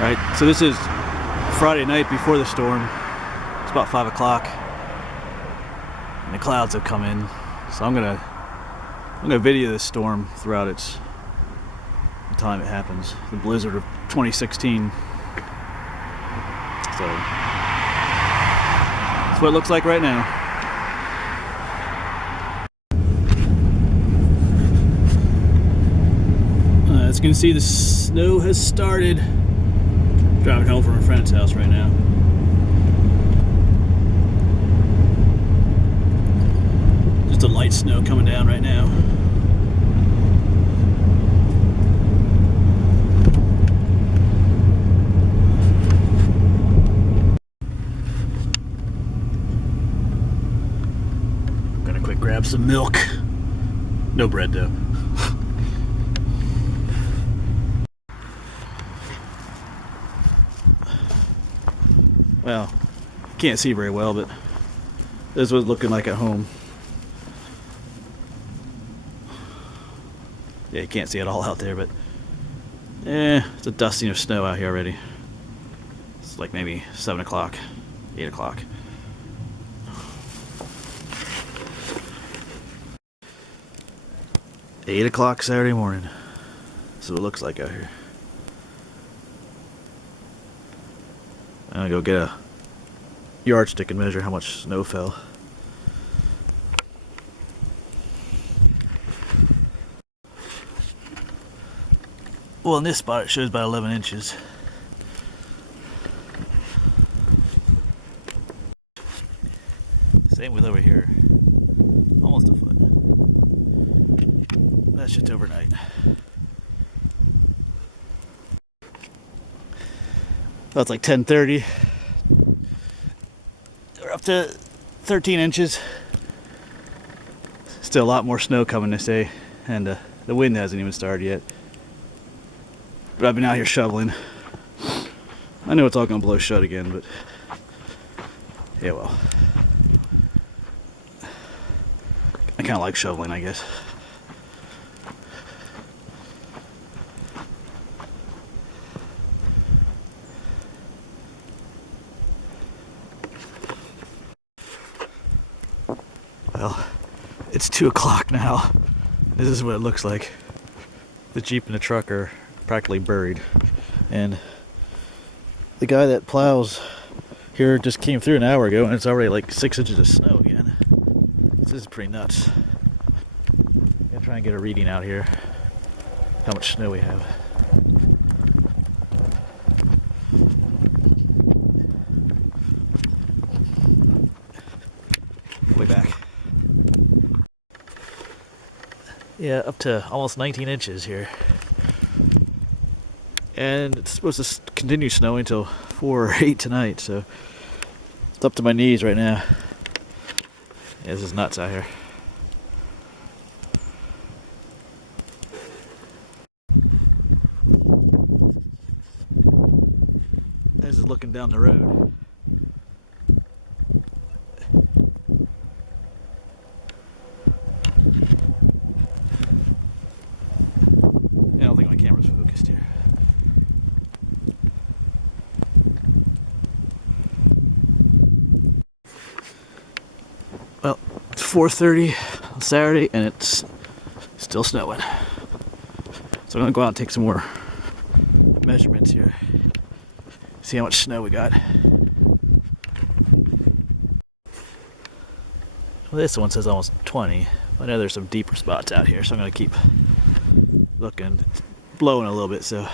Right, so this is Friday night before the storm. It's about 5 o'clock, and the clouds have come in. So I'm gonna video this storm throughout the time it happens. The blizzard of 2016. So that's what it looks like right now. As you can see, the snow has started. Driving home from a friend's house right now. Just a light snow coming down right now. I'm gonna quick grab some milk. No bread though. Well, can't see very well, but this is what it's looking like at home. Yeah, you can't see it all out there, but it's a dusting of snow out here already. It's like maybe 7 o'clock, 8 o'clock. Eight o'clock Saturday morning. That's what it looks like out here. I'm gonna go get a yardstick and measure how much snow fell. Well, in this spot it shows about 11 inches. Same with over here. Almost a foot. That's just overnight. Oh, it's like 10:30. We're up to 13 inches. Still a lot more snow coming this day, and the wind hasn't even started yet. But I've been out here shoveling. I know it's all gonna blow shut again, but yeah, well. I kinda like shoveling, I guess. Well, it's 2 o'clock now. This is what it looks like. The Jeep and the truck are practically buried. And the guy that plows here just came through an hour ago and it's already like 6 inches of snow again. This is pretty nuts. I'm gonna try and get a reading out here. How much snow we have. Way back. Yeah, up to almost 19 inches here. And it's supposed to continue snowing until 4 or 8 tonight, so it's up to my knees right now. Yeah, this is nuts out here. This is looking down the road. I don't think my camera's focused here. Well, it's 4:30 on Saturday and it's still snowing. So I'm gonna go out and take some more measurements here. See how much snow we got. Well, this one says almost 20. I know there's some deeper spots out here, so I'm gonna keep looking. It's blowing a little bit, so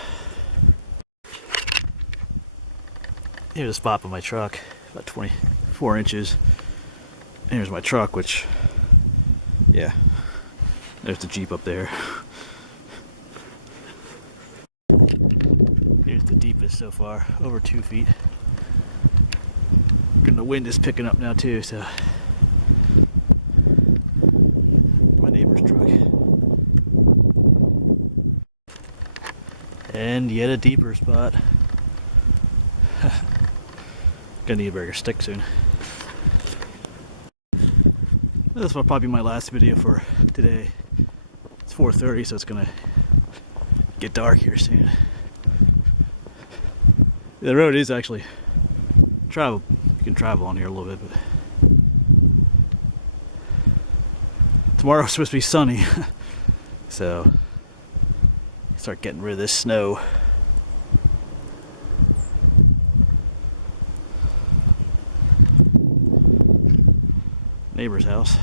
here's a spot by my truck, about 24 inches. And here's my truck, which, yeah, there's the Jeep up there. Here's the deepest so far, over 2 feet. And the wind is picking up now too, so. My neighbor's truck. And yet a deeper spot. Gonna need a bigger stick soon. This will probably be my last video for today. It's 4:30, so it's gonna get dark here soon. The road is actually travel. You can travel on here a little bit, but tomorrow's supposed to be sunny, so start getting rid of this snow. Neighbor's house.